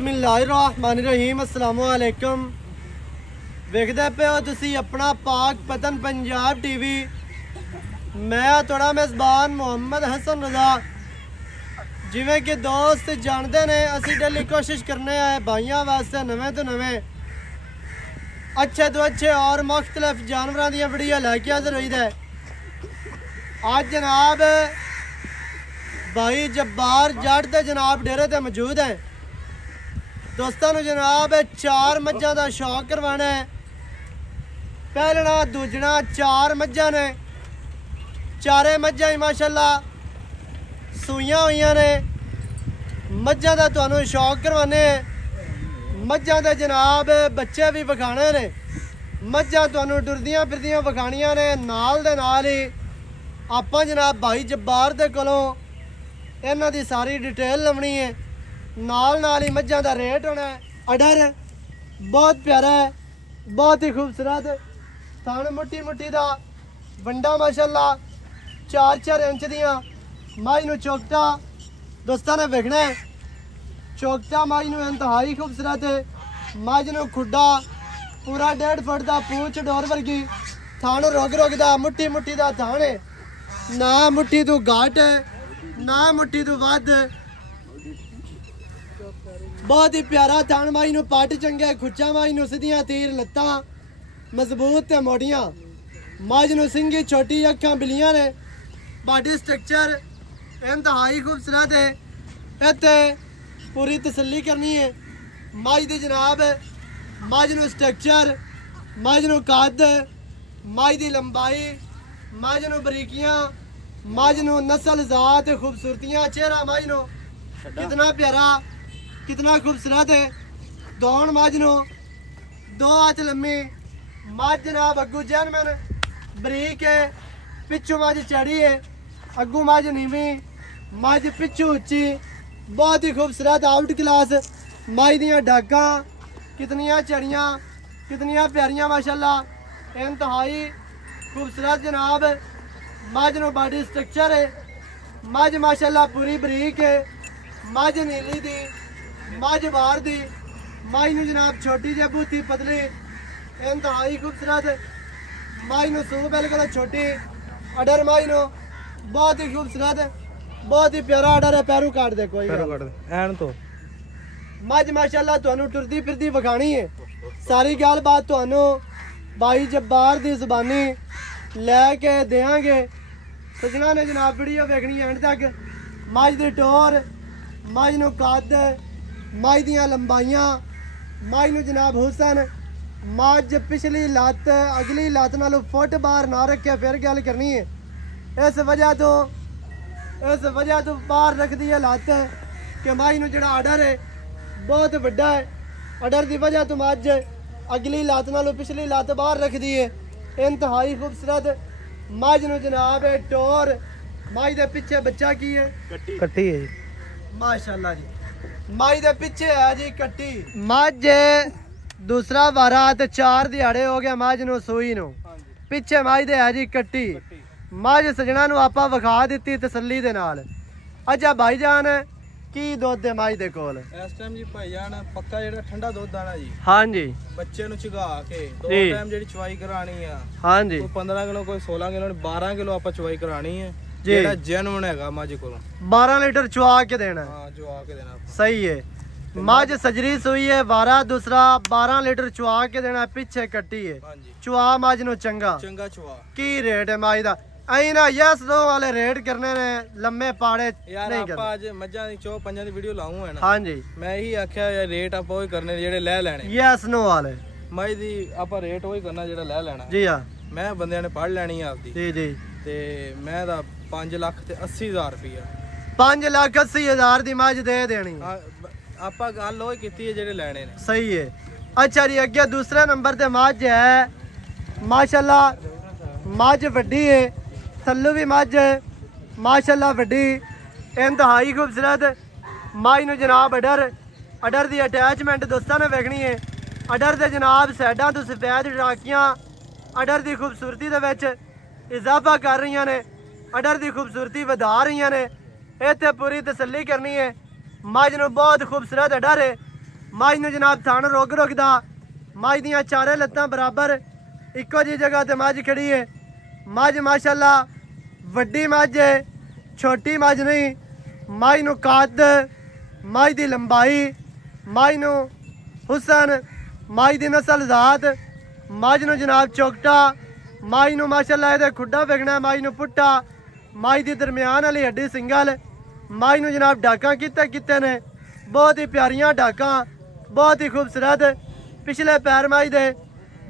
बिस्मिल्लाहिर्रहमानिर्रहीम अस्सलामु अलैकुम। वेखदे पे हो तुसी अपना पाक पतन पंजाब टीवी। मैं थोड़ा मेज़बान मोहम्मद हसन रज़ा। जिवें कि दोस्त जानते ने असी डेली कोशिश करने आए भाइयों वास्ते नवे तो नवे अच्छे तो अच्छे और मुख्तलिफ जानवरों दी वीडियो लैके हाज़र होई दे। आज जनाब भाई जब्बार जट ते जनाब डेरे ते मौजूद है। दोस्तों जनाब चार मज्जां का शौक करवाना है। पहलना दूजना चार मज्जां ने, चारे मज्जां ही माशाल्लाह सूइयां हुई ने। मज्जां का तुहानू शौक करवाने। मज्जां दे जनाब बच्चे भी विखाने ने। मज्जां तुहानू टुरदियां फिरदियां विखाणियां ने। नाल दे नाल ही आपां जनाब भाई जब्बार दे कोलों इन्हां दी सारी डिटेल लवनी है। नाल ही मज्जां दा रेट होना है। अडर बहुत प्यारा है, बहुत ही खूबसूरत। थन मुट्ठी मुट्ठी दा वंडा माशाल्लाह 4-4 इंच दियां। माई नू चौकटा दोस्तों ने वेखना है। चौकटा माई नू इंतहाई खूबसूरत है। मज नू खुड्डा पूरा 1.5 फुट का पूछ डोर वर्गी। थन रुग रुग दा मुट्ठी मुट्ठी दा थन है। ना मुट्ठी तू घट ना मुट्ठी तू वध। बहुत ही प्यारा थन। माई नू पट चंगे खुचा। माई नू सीधियां तीर लत्तां मजबूत ते मोटियां। मज नू सिंगी छोटी अखां बिलियां ने। बॉडी स्ट्रक्चर इंतहाई खूबसूरत है। इत्थे पूरी तसल्ली करनी है। मज दी जनाब मज नू स्ट्रक्चर, मज नू कद, मज दी लंबाई, मज नू बरीकियां, मज नू नस्ल जात खूबसूरतियां। चेहरा मज नू कितना प्यारा कितना खूबसूरत है। दौड़ मज नू 2 हाथ लम्मी। मज जनाब अगू जैनमन बरीक है। पिछू मज चढ़ी है। अगू मज नीवी, मज पिछू उच्ची। बहुत ही खूबसूरत आउट क्लास मज दियां डाकां कितनियां चढ़ियां कितनियां प्यारियां माशाल्लाह। इंतहाई खूबसूरत जनाब मज नू बॉडी स्ट्रक्चर है। मज माशाल्लाह पूरी बरीक है। मज नीली दी मज बाहर दी। मज नू जनाब छोटी जी बूथी पतली इंतहाई खूबसूरत। मज नू सूह बिल्कुल छोटी। अडर मज नू बहुत ही खूबसूरत बहुत ही प्यारा अडर है। पैरू काट दे कोई एन तो मज माशाल्लाह तुहानू टुरदी फिरदी विखाणी है। सारी गल बात तुहानू भाई जब्बार दी ज़बानी लैके देंगे। सजना ने जनाब वीडियो वेखनी एंड तक। मज दी टोर, मज नू कद, मज दियां लंबाइयां, मज नू जनाब हुसन। मज पिछली लत्त अगली लत्त नालों फुट बाहर ना रखे फिर गल करनी है। इस वजह तो बाहर रखती है लत्त कि मज नू जिहड़ा अडर है बहुत वड्डा है। अडर की वजह तो मज अगली लत्त नालों पिछली लत्त बाहर रखती है। इंतहाई खूबसूरत मज नू जनाब टोर। मज दे पिछे बच्चा की है कट्टी है माशाल्लाह जी। मज दे पिछे है जी कट्टी। मज दूसरा वारा ते 4 दिहाड़े हो गया मज नू सूई नू। पिछे मज दे है जी कट्टी। मज सजना नू आपां विखा दित्ती तसल्ली दे नाल। अच्छा भाईजान की दुध है मज दे कोल इस टाइम जी? भाईजान पक्का जेड़ा ठंडा दुध आना जी। हां जी। बच्चे नू चगा के 2 टाइम जेड़ी चवाई करानी है। हां जी। कोई 15 किलो कोई 16 किलो 12 किलो आपां चवाई करानी है। जेड़ा जेन्युइन हैगा मज कोल 12 लीटर चुआ के देना। हां चुआ के देना सही है। मज सजरी सुई है। वारा दूसरा 12 लीटर चुआ के देना। पीछे कट्टी है। हां जी। चुआ मज नू चंगा चुआ। की रेट है मज दा? आई ना यस दो वाले रेट करने ने लम्बे पाड़े यार। आपा आज मज्जां दी 4-5 दी वीडियो लाऊं है ना। हां जी। मैं यही आख्या रेट आपा ओही करने जेड़े ले लेने यस नो वाले। मज दी आपा रेट ओही करना जेड़ा ले लेना जी। हां मैं बंदे ने पढ़ लेनी है आपदी जी जी। ते मैं दा 5,80,000 रुपया 5,80,000 दी मज दे देनी। आपा गल ओही कीती है जेड़े लेने ने सही है। अच्छा जी अगे दूसरे नंबर ते मज है माशाल्लाह। मज वड्डी है थल्लू भी मज माशाल्लाह वड्डी इंतहाई खूबसूरत। मज नू जनाब अडर दी अटैचमेंट दोस्तों ने वेखनी है। अडर दे जनाब साइडां तो सफेद टाकियां अडर दी खूबसूरती दे विच इजाफा कर रही ने। अडर दी खूबसूरती वधा रही ने। इत्थे पूरी तसल्ली करनी है। मज नू बहुत खूबसूरत अडर है। ਮਾਝ ਨੂੰ ਜਨਾਬ ਥਣ ਰੁਕ ਰੁਕਦਾ ਮਾਝ ਦੀਆਂ ਚਾਰੇ ਲੱਤਾਂ ਬਰਾਬਰ ਇੱਕੋ ਜੀ ਜਗ੍ਹਾ ਤੇ ਮੱਝ ਖੜੀ ਹੈ ਮੱਝ ਮਾਸ਼ਾਅੱਲਾ ਵੱਡੀ ਮੱਝ ਹੈ ਛੋਟੀ ਮੱਝ ਨਹੀਂ ਮਾਝ ਨੂੰ ਕੱਦ ਮਾਝ ਦੀ ਲੰਬਾਈ ਮਾਝ ਨੂੰ ਹੁਸਨ ਮਾਝ ਦੀ ਨਸਲ ਜ਼ਾਤ ਮਾਝ ਨੂੰ ਜਨਾਬ ਚੌਕਟਾ ਮਾਝ ਨੂੰ ਮਾਸ਼ਾਅੱਲਾ ਇਹਦੇ ਖੁੱਡਾ ਵਿਗਣਾ ਮਾਝ ਨੂੰ ਪੁੱਟਾ ਮਾਝ ਦੀ ਦਰਮਿਆਨ ਵਾਲੀ ਹੱਡੀ ਸਿੰਗਲ ਮਾਝ ਨੂੰ ਜਨਾਬ ਡਾਕਾਂ ਕੀਤੇ ਨੇ बहुत ही प्यारियां डाका बहुत ही खूबसूरत पिछले पैर माई दे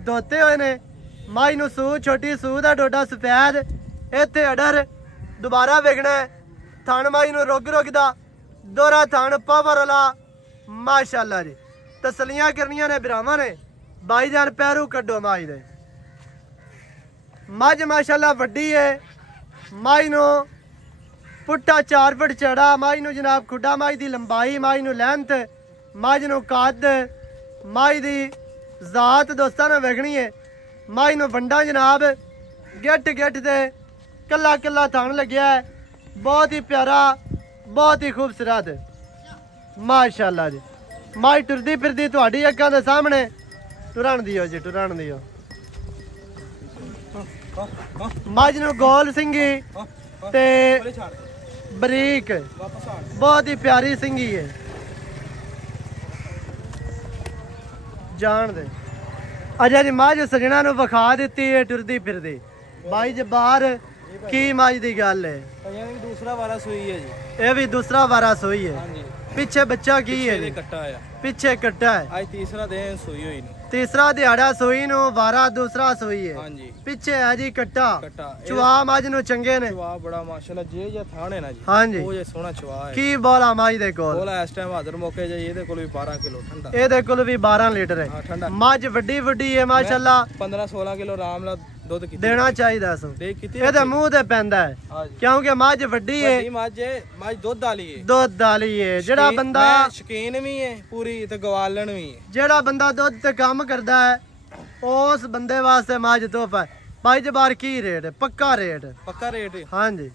धोते हुए ने माई नू सूह छोटी सूह का डोडा सफेद इत्थे अडर दोबारा वेखना है थण माई नू रुक रुकदा दोहरा थण पावर वाला माशाअल्लाह जी तसलियां करनियां ने बिरावां ने भाईजान पैरू कड्डो माई दे मझ माशाअल्लाह वड्डी है माई नू पुट्ठा 4 फुट चढ़ा माई नू जनाब खुड्डा माई दी लंबाई माई नू लेंथ माई नू कद माई दी जात दोस्तां ने वेखनी है माई नू वंडा जनाब गिट ते कला कला थण लग्या है बहुत ही प्यारा बहुत ही खूबसूरत माशाअल्लाह जी माई टुरदी फिरदी तुहाडी अक्खां दे सामने टुरन दियो जी टुरन दियो मझ नू गोल सिंगी ते बरीक बहुत ही प्यारी सिंगी है जान दे अच्छा जी मझ सजना नू विखा दिती है टुरदी फिरदी भाई जी बाहर की मझ दी गल है दूसरा वारा सूई है जी ये भी दूसरा वारा सूई है पीछे बच्चा की है पीछे कट्टा है आज तीसरा दिन सूई हुई नहीं तीसरा दिहाड़ा सूई नु वारा दूसरा सूई है हाँ जी पीछे है जी कट्टा चुआ मझ नु चंगे ने चुआ बड़ा माशाल्लाह जे या थाने ना जी हाँ जी वो जे सोना चुआ है की बोला मझ दे कोल बोला इस टाइम हाजिर मौके जे ਇਹਦੇ ਕੋਲ ਵੀ 12 ਕਿਲੋ ਠੰਡਾ ਇਹਦੇ ਕੋਲ ਵੀ 12 ਲੀਟਰ हाँ, है ठंडा मझ ਵੱਡੀ ਵੱਡੀ ਹੈ ਮਾਸ਼ਾਅੱਲਾ 15 16 ਕਿਲੋ ਆਰਾਮ ਨਾਲ ਦੁੱਧ ਕੀਤੀ ਦੇਣਾ ਚਾਹੀਦਾ ਸੋ ਦੇ ਕੀਤੀ ਇਹਦੇ ਮੂੰਹ ਤੇ ਪੈਂਦਾ ਹੈ ਹਾਂ ਜੀ ਕਿਉਂਕਿ ਮੱਝ ਵੱਡੀ ਹੈ ਮੱਝ ਦੁੱਧ ਵਾਲੀ ਹੈ ਦੁੱਧ ਵਾਲੀ ਹੈ ਜਿਹੜਾ ਬੰਦਾ ਸ਼ਕੀਨ ਵੀ ਹੈ ਪੂਰੀ ਤੇ ਗਵਾਲਣ ਵੀ ਹੈ ਜਿਹੜਾ ਬੰਦਾ ਦੁੱਧ ਤੇ ਕੰਮ ਕਰਦਾ ਹੈ उस बंदे वास्ते मझ तोहफा है भाई जबार की रेट है पक्का रेट है हाँ जी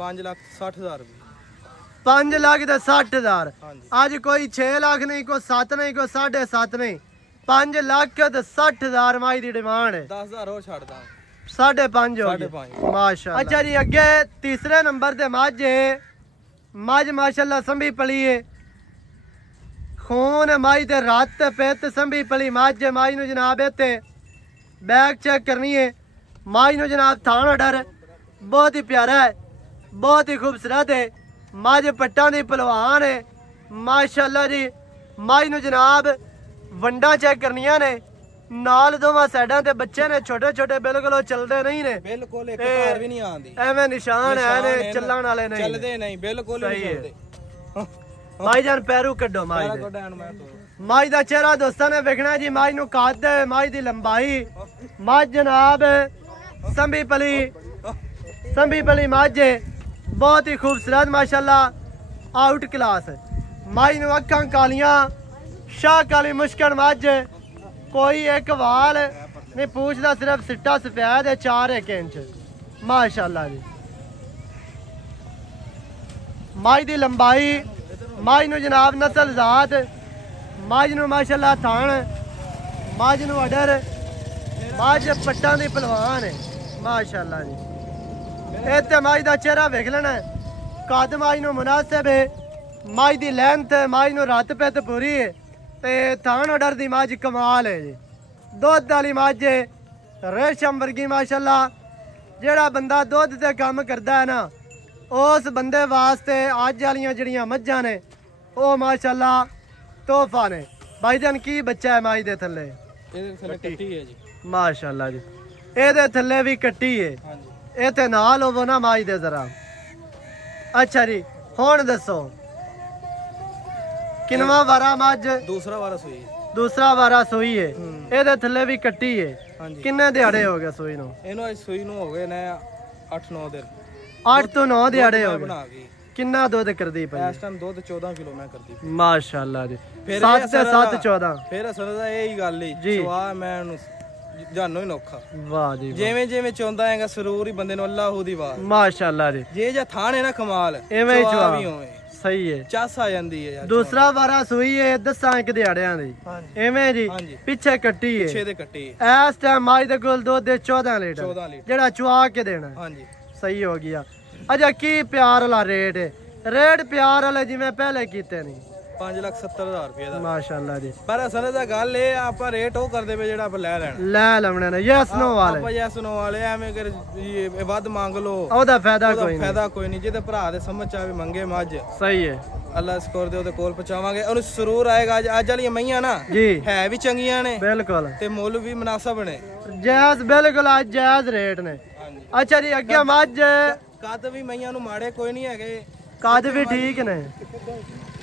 5,60,000 5 लाख 60,000 हाँ जी आज कोई 6 लाख नहीं कोई 7 नहीं कोई 7.5 नहीं 5 लाख 60,000 मझ की डिमांड है 10,000 और छड़ दा 5.5 हो गए माशाअल्लाह अच्छा जी अगे तीसरे नंबर ते मझ है मझ माशाअल्लाह संभी पली है खून माई ते रात पेत संभी पली मझ माई नू जनाब इत्ते बैग चेक करनी है माई नू जनाब थान डर बहुत ही प्यारा है बहुत ही खूबसूरत है मझ पट्टां दी पहलवान है माशाअल्लाह जी माई नू जनाब वंडा चेक करनियां ने नाल दोवां साइडां ते बच्चे ने छोटे छोटे बिल्कुल चलदे नहीं ने बिल्कुल एक बार भी नहीं आंदी एवें निशान है ने चलण वाले नहीं चलदे नहीं बिल्कुल नहीं चलदे भाईजान पैरू कड्डो माई माई दा चेहरा दोस्तां ने वेखना जी माई नू कद माई दी लंबाई मझ जनाब संभी पली मझ बहुत ही खूबसूरत माशाअल्लाह आउट क्लास माई नू अखां कालियां शाह काली मुश्किल मझ कोई एक वाल नहीं पूछदा सिर्फ सिट्टा सफेद है 4 इंच माशाअल्लाह जी माई दी लंबाई मझ नू जनाब नस्ल जात मझ नू माशाअल्लाह थान मझ नू अडर मझ पट्टां दी पहलवान है माशाअल्लाह जी इत्ते मझ दा चेहरा वेख लेना कद मझ नू मुनासिब है मझ दी लेंथ मझ नू रत पित पूरी है ते थान अडर दी मझ कमाल है जी दुध वाली मझ है रेशम वर्गी माशाअल्लाह जेड़ा बंदा दुध ते काम करदा है ना उस बंदे वास्ते अज वालियां जड़ियां मझां ने ओ माशाअल्लाह तोहफा ने भाईजान की बच्चा है मझ दे थल्ले कट्टी है जी माशाअल्लाह जी एदे थल्ले भी कट्टी है हां जी ए ते नाल होवो ना मझ दे जरा अच्छा जी हुण दसो किनवा वारा मझ दूसरा वारा सूई दूसरा वारा सूई है एदे थल्ले भी कट्टी है हां जी किन्ने दिहाड़े हो गए सूई नु इनो आज सूई नु हो गए ने 8-9 दिन 8 तो 9 दिहाड़े हो बना गए गई किन्ना दूध करदी पई इस टाइम दूध 14 किलो मैं करदी माशाअल्लाह जी फिर 7 से 7 14 फिर असल दा यही गल ही जी चवा मैं जानो ही नौखा वाह जी जिवें जिवें चाहुंदा हैगा सरूर ही बंदे नु अल्लाह दी वाह माशाअल्लाह जी जे जा थाने ना कमाल एवें ही चवा भी होवे ਸਹੀ ਹੈ ਚੱਸ ਆ ਜਾਂਦੀ ਹੈ ਯਾਰ। ਦੂਸਰਾ ਵਾਰਾ ਸੂਈ ਹੈ ਦੱਸਾਂ ਇੱਕ ਦਿਹਾੜਿਆਂ ਦੀ ਹਾਂਜੀ ਐਵੇਂ ਜੀ ਹਾਂਜੀ ਪਿੱਛੇ ਕੱਟੀ ਹੈ ਪਿੱਛੇ ਦੇ ਕੱਟੀ ਹੈ। ਇਸ ਟਾਈਮ ਮੱਝ ਦੇ ਕੋਲ ਦੁੱਧ ਦੇ 14 ਲੀਟਰ 14 ਲੀਟਰ ਜਿਹੜਾ ਚੁਆ ਕੇ ਦੇਣਾ ਹਾਂਜੀ ਸਹੀ ਹੋ ਗਿਆ। ਅੱਛਾ ਕੀ ਪਿਆਰ ਵਾਲਾ ਰੇਟ ਹੈ? ਰੇਟ ਪਿਆਰ ਵਾਲੇ ਜਿਵੇਂ ਪਹਿਲੇ ਕੀਤੇ ਨਹੀਂ 5,70,000 ਰੁਪਏ ਦਾ। ਮਾਸ਼ਾਅੱਲਾ ਜੀ। ਪਰ ਅਸਲ ਦਾ ਗੱਲ ਇਹ ਆ, ਆਪਾਂ ਰੇਟ ਉਹ ਕਰਦੇ ਪਏ ਜਿਹੜਾ ਆਪਾਂ ਲੈ ਲੈਣਾ। ਲੈ ਲਵਣੇ ਨੇ ਯੈਸ ਨੋ ਵਾਲੇ ਆਪਾਂ ਯੈਸ ਨੋ ਵਾਲੇ ਐਵੇਂ ਕਰ ਇਹ ਵੱਧ ਮੰਗ ਲੋ, ਉਹਦਾ ਫਾਇਦਾ ਉਹਦਾ ਕੋਈ ਨਹੀਂ। ਫਾਇਦਾ ਕੋਈ ਨਹੀਂ। ਜਿਹਦੇ ਭਰਾ ਦੇ ਸਮਝ ਆਵੇ ਮੰਗੇ ਮੱਝ ਸਹੀ ਹੈ ਅੱਲਾ ਸਕੋਰ ਦੇ ਉਹਦੇ ਕੋਲ ਪਹੁੰਚਾਵਾਂਗੇ। ਉਹਨੂੰ ਸਰੂਰ ਆਏਗਾ। ਅੱਜ ਵਾਲੀਆਂ ਮਈਆਂ ਨਾ ਜੀ ਹੈ ਵੀ ਚੰਗੀਆਂ ਨੇ ਬਿਲਕੁਲ ਤੇ ਮੁੱਲ ਵੀ ਮੁਨਾਸਬ ਨੇ। ਜਾਇਜ਼ ਬਿਲਕੁਲ ਅੱਜ ਜਾਇਜ਼ ਰੇਟ ਨੇ। ਹਾਂਜੀ ਅੱਛਾ ਜੀ ਅੱਗੇ ਮੱਝ ਕੱਦ ਵੀ ਮਈਆਂ ਨੂੰ ਮਾੜੇ ਕੋਈ ਨਹੀਂ ਹੈਗੇ, ਕੱਦ ਵੀ ਠੀਕ ਨੇ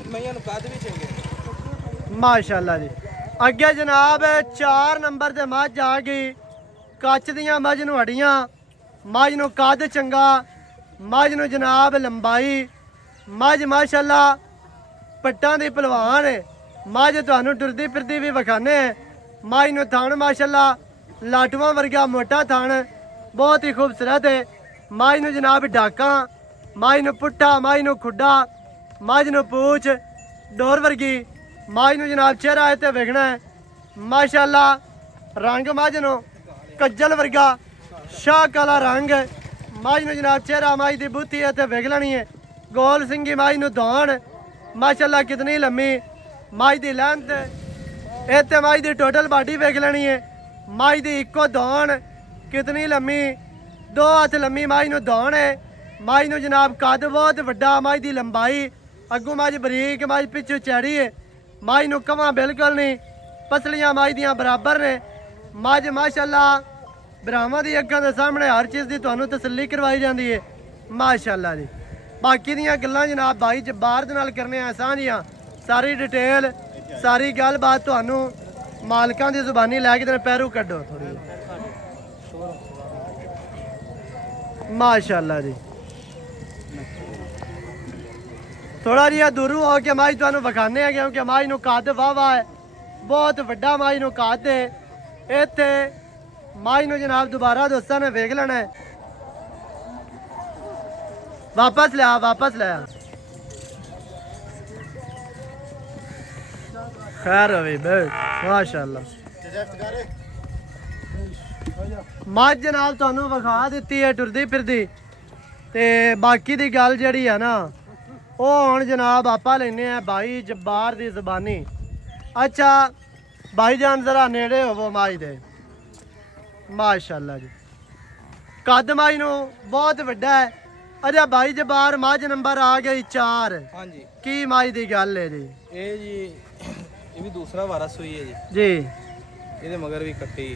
ਮਈਆਂ ਨੂੰ ਕੱਦ ਵੀ ਚੰਗੇ ਨੇ। ਮਾਸ਼ਾਅੱਲਾ ਜੀ। ਅੱਗੇ ਜਨਾਬ 4 ਨੰਬਰ ਤੇ ਮੱਝ ਆ ਗਈ। ਕੱਚ ਦੀਆਂ ਮੱਝ ਨੂੰ ਹੜੀਆਂ, ਮੱਝ ਨੂੰ ਕੱਦ ਚੰਗਾ, ਮੱਝ ਨੂੰ ਜਨਾਬ ਲੰਬਾਈ, ਮੱਝ ਮਾਸ਼ਾਅੱਲਾ ਪੱਟਾਂ ਦੀ ਪਹਿਲਵਾਨ ਹੈ। ਮੱਝ ਤੁਹਾਨੂੰ ਟੁਰਦੀ ਫਿਰਦੀ ਵੀ ਵਿਖਾਣੇ। ਮੱਝ ਨੂੰ ਥਣ ਮਾਸ਼ਾਅੱਲਾ ਲਾਟੂਆਂ ਵਰਗਾ ਮੋਟਾ ਥਣ ਬਹੁਤ ਹੀ ਖੂਬਸੂਰਤ ਹੈ। ਮੱਝ ਨੂੰ ਜਨਾਬ ਡਾਕਾਂ, ਮੱਝ ਨੂੰ ਪੁੱਠਾ, ਮੱਝ ਨੂੰ ਖੁੱਡਾ, ਮੱਝ ਨੂੰ ਪੂਛ ਡੋਰ ਵਰਗੀ, ਮੱਝ ਨੂੰ ਜਨਾਬ ਚਿਹਰਾ ਹੈ ਤੇ ਵੇਖਣਾ ਹੈ ਮਾਸ਼ਾਅੱਲਾ। ਰੰਗ ਮੱਝ ਨੂੰ ਕੱਜਲ ਵਰਗਾ ਸ਼ਾਹ ਕਾਲਾ ਰੰਗ, ਮੱਝ ਨੂੰ ਜਨਾਬ ਚਿਹਰਾ ਮੱਝ ਦੀ ਬੂਥੀ ਹੈ ਤੇ ਵੇਖ ਲੈਣੀ ਹੈ। ਗੋਲ ਸਿੰਘੀ ਮੱਝ ਨੂੰ ਦੌਣ ਮਾਸ਼ਾਅੱਲਾ ਕਿਤਨੀ ਲੰਮੀ ਮੱਝ ਦੀ ਲੈਂਥ, ਇਹ ਤੇ ਮੱਝ ਦੀ ਟੋਟਲ ਬਾਡੀ ਵੇਖ ਲੈਣੀ ਹੈ। ਮੱਝ ਦੀ ਇੱਕੋ ਦੌਣ ਕਿਤਨੀ ਲੰਮੀ, 2 ਹੱਥ ਲੰਮੀ ਮੱਝ ਨੂੰ ਦੌਣ ਹੈ। ਮੱਝ ਨੂੰ ਜਨਾਬ ਕੱਦ ਬਹੁਤ ਵੱਡਾ, ਮੱਝ ਦੀ ਲੰਬਾਈ, ਅੱਗੋਂ ਮੱਝ ਬਰੀਕ, ਮੱਝ ਪਿੱਛੋਂ ਚੜੀ ਹੈ। ਮੱਝ ਨੂੰ ਕਵਾਂ ਬਿਲਕੁਲ ਨਹੀਂ, ਪਸਲੀਆਂ ਮੱਝ ਦੀਆਂ ਬਰਾਬਰ ਨੇ। ਮੱਝ ਮਾਸ਼ਾਅੱਲਾ ਬਰਾਵਾਂ ਦੀ ਅੱਖਾਂ ਦੇ ਸਾਹਮਣੇ ਹਰ ਚੀਜ਼ ਦੀ ਤੁਹਾਨੂੰ ਤਸੱਲੀ ਕਰਵਾਈ ਜਾਂਦੀ ਹੈ ਮਾਸ਼ਾਅੱਲਾ ਜੀ। ਬਾਕੀ ਦੀਆਂ ਗੱਲਾਂ ਜਨਾਬ ਭਾਈ ਜਬਾਰ ਦੇ ਨਾਲ ਕਰਨੇ ਆ ਸਾਂਝੀਆਂ, ਸਾਰੀ ਡਿਟੇਲ ਸਾਰੀ ਗੱਲਬਾਤ ਤੁਹਾਨੂੰ ਮਾਲਕਾਂ ਦੀ ਜ਼ੁਬਾਨੀ ਲੈ ਕੇ ਤੇ ਪੈਰੂ ਕੱਢੋ ਥੋੜੀ ਮਾਸ਼ਾਅੱਲਾ ਜੀ। ਥੋੜਾ ਜਿਹਾ ਦੂਰੋਂ ਹੋ ਕੇ ਮੱਝ ਤੁਹਾਨੂੰ ਵਿਖਾਣੇ ਆ ਕਿਉਂਕਿ ਮੱਝ ਨੂੰ ਕੱਦ ਵਾਵਾ ਹੈ, ਬਹੁਤ ਵੱਡਾ ਮੱਝ ਨੂੰ ਕੱਦ ਹੈ। ਇੱਥੇ ਮੱਝ ਨੂੰ ਜਨਾਬ ਦੁਬਾਰਾ ਦੋਸਤਾਂ ਨੇ ਵੇਖ ਲੈਣਾ ਹੈ। ਵਾਪਸ ਲਿਆ ਖੈਰ ਹੋਵੇ ਬੇ ਮਾਸ਼ਾਅੱਲਾ। ਮੱਝ ਜਨਾਬ ਤੁਹਾਨੂੰ ਵਿਖਾ ਦਿੱਤੀ ਹੈ ਟੁਰਦੀ ਫਿਰਦੀ, ਤੇ ਬਾਕੀ ਦੀ ਗੱਲ ਜਿਹੜੀ ਆ ਨਾ ਉਹ ਹੁਣ ਜਨਾਬ ਆਪਾਂ ਲੈਨੇ ਆ ਭਾਈ ਜਬਾਰ ਦੀ ਜ਼ਬਾਨੀ। ਅੱਛਾ ਭਾਈ ਜਾਨ ਜ਼ਰਾ ਨੇੜੇ ਹੋਵੋ ਮੱਝ ਦੇ ਮਾਸ਼ਾਅੱਲਾ ਜੀ। ਕੱਦ ਮੱਝ ਨੂੰ ਬਹੁਤ ਵੱਡਾ ਹੈ। ਅੱਛਾ ਭਾਈ ਜਬਾਰ ਮੱਝ ਨੰਬਰ ਆ ਗਈ 4। ਹਾਂਜੀ ਕੀ ਮੱਝ ਦੀ ਗੱਲ ਹੈ ਜੀ? ਇਹ ਜੀ ਇਹ ਵੀ ਦੂਸਰਾ ਵਾਰਾ ਸੂਈ ਹੈ ਜੀ। ਜੀ ਇਹਦੇ ਮਗਰ ਵੀ ਕੱਟੀ,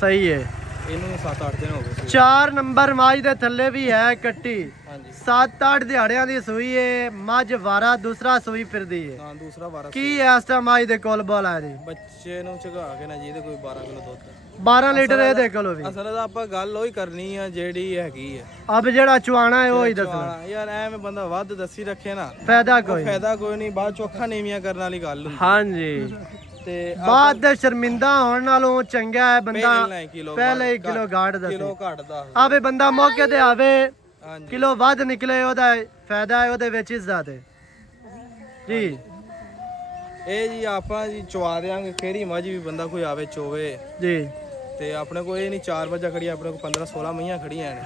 ਸਹੀ ਹੈ। ਇਹਨੂੰ 7-8 ਦਿਨ ਹੋ ਗਏ। 4 ਨੰਬਰ ਮੱਝ ਦੇ ਥੱਲੇ ਵੀ ਹੈ ਕੱਟੀ, ਹਾਂਜੀ 7-8 ਦਿਹਾੜਿਆਂ ਦੀ ਸੂਈ ਹੈ। ਮੱਝ ਵਾਰਾ ਦੂਸਰਾ ਸੂਈ ਫਿਰਦੀ ਹੈ। ਹਾਂ ਦੂਸਰਾ ਵਾਰਾ ਕੀ ਇਸ ਟਾਈਮ ਮੱਝ ਦੇ ਕੋਲ ਬੋਲ ਹੈ ਜੀ? ਬੱਚੇ ਨੂੰ ਝਗਾ ਕੇ ਨਾ ਜੀ ਇਹਦੇ ਕੋਈ 12 ਕਿਲੋ ਦੁੱਧ, 12 ਲੀਟਰ ਇਹਦੇ ਕੋਲ ਵੀ। ਅਸਲ ਦਾ ਆਪਾਂ ਗੱਲ ਉਹੀ ਕਰਨੀ ਆ ਜਿਹੜੀ ਹੈਗੀ ਆ। ਅਬ ਜਿਹੜਾ ਚੁਆਣਾ ਹੈ ਉਹ ਹੀ ਦੱਸਣਾ ਯਾਰ ਐਵੇਂ ਬੰਦਾ ਵੱਧ ਦੱਸੀ ਰੱਖੇ ਨਾ ਫਾਇਦਾ ਕੋਈ ਫਾਇਦਾ ਕੋਈ ਨਹੀਂ, ਬਾਅਦ ਚੋਖਾ ਨੀਵੀਆਂ ਕਰਨ ਵਾਲੀ ਗੱਲ ਹੁੰਦੀ। ਹਾਂਜੀ ਤੇ ਬਾਅਦ ਦੇ ਸ਼ਰਮਿੰਦਾ ਹੋਣ ਨਾਲੋਂ ਚੰਗਾ ਹੈ ਬੰਦਾ ਪਹਿਲਾਂ ਕਿਲੋ ਪਹਿਲੇ 1 ਕਿਲੋ ਗਾੜ ਦੱਸੇ। ਕਿਲੋ ਘਟਦਾ ਆਵੇ ਬੰਦਾ ਮੌਕੇ ਤੇ ਆਵੇ, ਹਾਂਜੀ ਕਿਲੋ ਵੱਧ ਨਿਕਲੇ ਉਹਦਾ ਫਾਇਦਾ ਹੈ, ਉਹਦੇ ਵਿੱਚ ਇੱਜ਼ਤ ਹੈ ਜੀ। ਇਹ ਜੀ ਆਪਾਂ ਜੀ ਚਵਾ ਦਿਆਂਗੇ ਕਿਹੜੀ ਮੱਝ ਵੀ ਬੰਦਾ ਕੋਈ ਆਵੇ ਚੋਵੇ ਜੀ। ਤੇ ਆਪਣੇ ਕੋਲ ਇਹ ਨਹੀਂ 4 ਮੱਝਾਂ ਖੜੀਆਂ, ਆਪਣੇ ਕੋਲ 15-16 ਮਈਆਂ ਖੜੀਆਂ ਨੇ।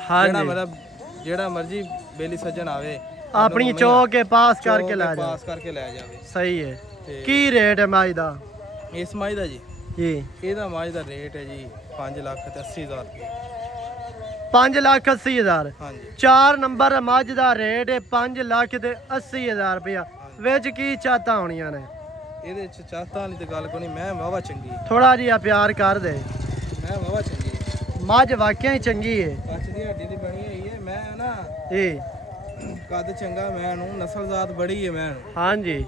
ਜਿਹੜਾ ਮਰਜੀ ਬੇਲੀ ਸੱਜਣ ਆਵੇ ਆਪਣੀ ਚੋ ਕੇ ਪਾਸ ਕਰਕੇ ਲੈ ਜਾ, ਪਾਸ ਕਰਕੇ ਲੈ ਜਾਵੇ। ਸਹੀ ਹੈ। ਕੀ ਰੇਟ ਹੈ ਮੱਝ ਦਾ? ਇਸ ਮੱਝ ਦਾ ਜੀ ਇਹਦਾ ਮੱਝ ਦਾ ਰੇਟ ਹੈ ਜੀ 5,80,000 ਰੁਪਏ। 5,80,000। ਹਾਂਜੀ 4 ਨੰਬਰ ਮੱਝ ਦਾ ਰੇਟ ਹੈ 5,80,000 ਰੁਪਇਆ। ਵਿੱਚ ਕੀ ਚਾਹਤਾ ਹੋਣੀਆਂ ਨੇ? ਇਹਦੇ ਚ ਚਾਹਤਾਂ ਵਾਲੀ ਤੇ ਗੱਲ ਕੋਈ ਨਹੀਂ, ਮੈਂ ਵਾਵਾ ਚੰਗੀ, ਥੋੜਾ ਜਿਹਾ ਪਿਆਰ ਕਰ ਦੇ। ਮੈਂ ਵਾਵਾ ਚੰਗੀ ਮੱਝ ਵਾਕਿਆ ਹੀ ਚੰਗੀ ਹੈ, ਕੱਚ ਦੀ ਹੱਡੀ ਦੀ ਬਣੀ ਹੋਈ ਹੈ। ਮੈਂ ਨਾ ਜੀ ਕੱਦ ਚੰਗਾ, ਮੈਂ ਨੂੰ ਨਸਲਜ਼ਾਤ ਬੜੀ ਹੈ ਮੈਂ ਨੂੰ। ਹਾਂਜੀ।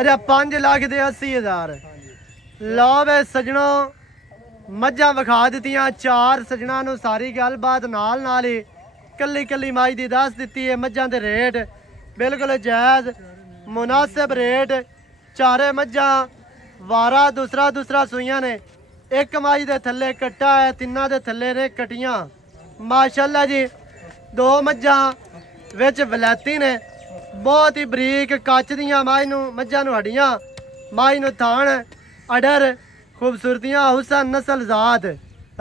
ਅੱਛਾ 5,80,000। ਲਓ ਵੇ ਸਜਣੋ ਮੱਝਾਂ ਵਿਖਾ ਦਿੱਤੀਆਂ 4 ਸਜਣਾ ਨੂੰ, ਸਾਰੀ ਗੱਲਬਾਤ ਨਾਲ ਹੀ ਕੱਲੀ ਕੱਲੀ ਮੱਝ ਦੀ ਦੱਸ ਦਿੱਤੀ ਹੈ। ਮੱਝਾਂ ਦੇ ਰੇਟ ਬਿਲਕੁਲ ਜਾਇਜ਼ ਮੁਨਾਸਿਬ ਰੇਟ। ਚਾਰੇ ਮੱਝਾਂ ਵਾਰਾ ਦੂਸਰਾ ਸੂਈਆਂ ਨੇ। ਇੱਕ ਮੱਝ ਦੇ ਥੱਲੇ ਕੱਟਾ ਹੈ, ਤਿੰਨਾਂ ਦੇ ਥੱਲੇ ਨੇ ਕਟੀਆਂ ਮਾਸ਼ਾਅੱਲਾ ਜੀ। 2 ਮੱਝਾਂ ਵਿੱਚ ਵਲੈਤੀ ਨੇ, बहुत ही बरीक कच दियां माई नूं मज्झां नूं हड्डियां माई नूं थान अडर खूबसूरतियां हुसन नस्ल ज़ात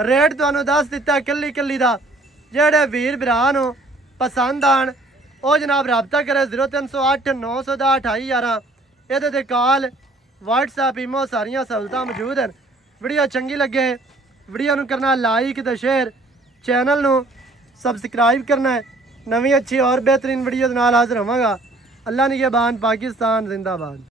रेट तुहानूं दस दिता कल्ली कल्ली दा जेड़े वीर भरा नूं पसंद आन ਉਹ जनाब रबता करे 0308 910 2811 ਇਹਦੇ ਤੇ ਕਾਲ WhatsApp ਈਮੋ ਸਾਰੀਆਂ ਸਹੂਲਤਾਂ ਮੌਜੂਦ ਹਨ। ਵੀਡੀਓ ਚੰਗੀ ਲੱਗੇ ਵੀਡੀਓ ਨੂੰ ਕਰਨਾ ਲਾਈਕ ਤੇ ਸ਼ੇਅਰ ਚੈਨਲ ਨੂੰ ਸਬਸਕ੍ਰਾਈਬ ਕਰਨਾ ਹੈ। ਨਵੀਂ ਅੱਛੀ और बेहतरीन वीडियो ਦੇ ਨਾਲ ਹਾਜ਼ਰ ਹੋਵਾਂਗਾ। ਅੱਲਾ ਨਿਗਹਿਬਾਨ पाकिस्तान जिंदाबाद।